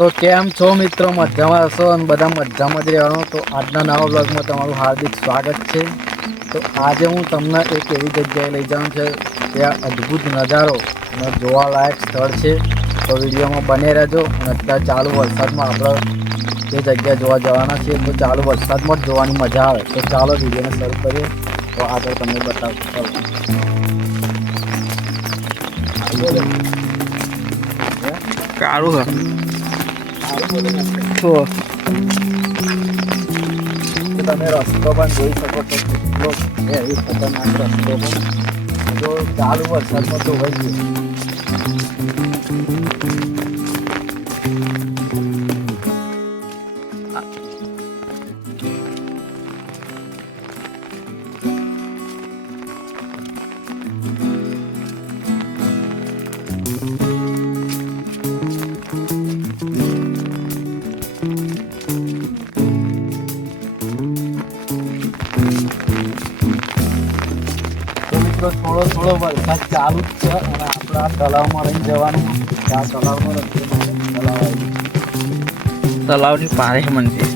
તો કેમ છો મિત્રો? મજામાં હશો અને બધા મજામાં જ રહેવાનું. તો આજના નવા બ્લોગમાં તમારું હાર્દિક સ્વાગત છે. તો આજે હું તમને એક એવી જગ્યાએ લઈ જાઉં છે ત્યાં અદ્ભુત નજારો અને જોવાલાયક સ્થળ છે. તો વિડીયોમાં બને રહેજો. અને અત્યારે ચાલુ વરસાદમાં આપણે એ જગ્યા જોવા જવાના છીએ. તો ચાલુ વરસાદમાં જ જોવાની મજા આવે. તો ચાલો વિડીયોને શરૂ કરીએ. તો આગળ તમને બતાવશું. ચાલો કાળું હ તમે રસ્તો પણ જોઈ શકો છો. કેટલો એવી ખતરનાક રસ્તો પણ જો ચાલુ વરસાદમાં તો હોય છે. થોડો વરસાદ ચાલુ જ છે અને આપણે આ તળાવમાં રહીને જવાનું. આ તળાવનો રસ્તો તળાવ આવી તલાવની પારે મંદિર.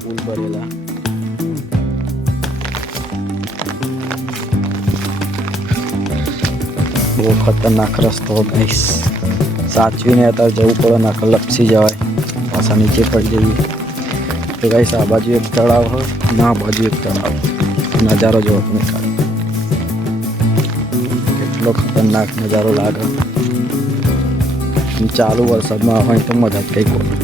પુલ ભરેલા બહુ ખતરનાક રસ્તો. ગાઈસ સાચવીને અત્યારે જવું પડે, નાખા લપસી જવાય, પાછા નીચે પડી જઈએ. તો ગાઈસ આ બાજુ એક તળાવ હોય અને આ બાજુ એક તળાવ. નજારો જોવો તમે ખાલી, કેટલો ખતરનાક નજારો લાગે. ચાલુ વરસાદમાં હોય તો મજા જ કંઈક હોય.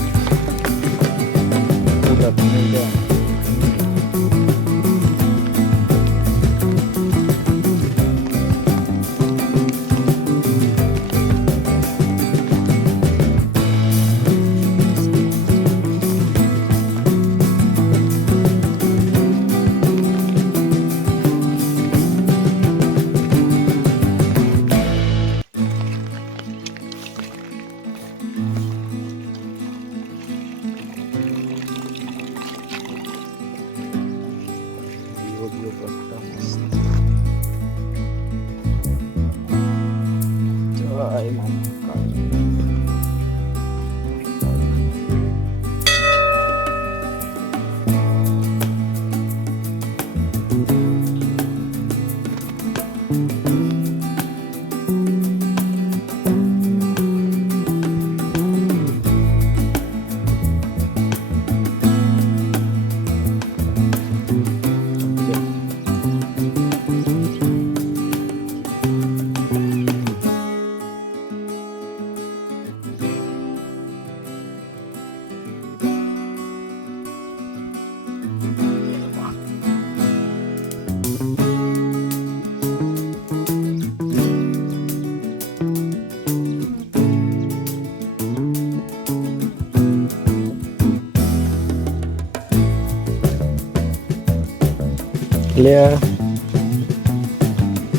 એટલે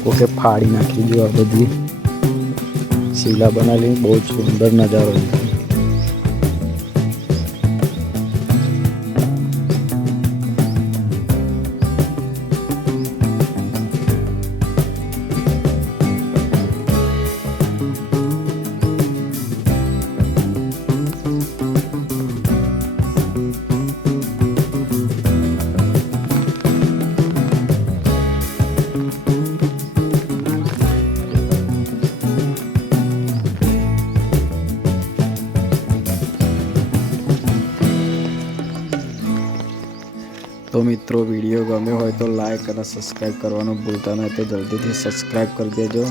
કોકે ફાડી નાખી. જો આ બધી શિલા બનાવેલી, બહુ જ સુંદર નજારો છે. તો મિત્રો વિડીયો ગમ્યો હોય તો લાઈક અને સબસ્ક્રાઈબ કરવાનું ભૂલતા નહીં. તો જલ્દીથી સબસ્ક્રાઈબ કરી દેજો.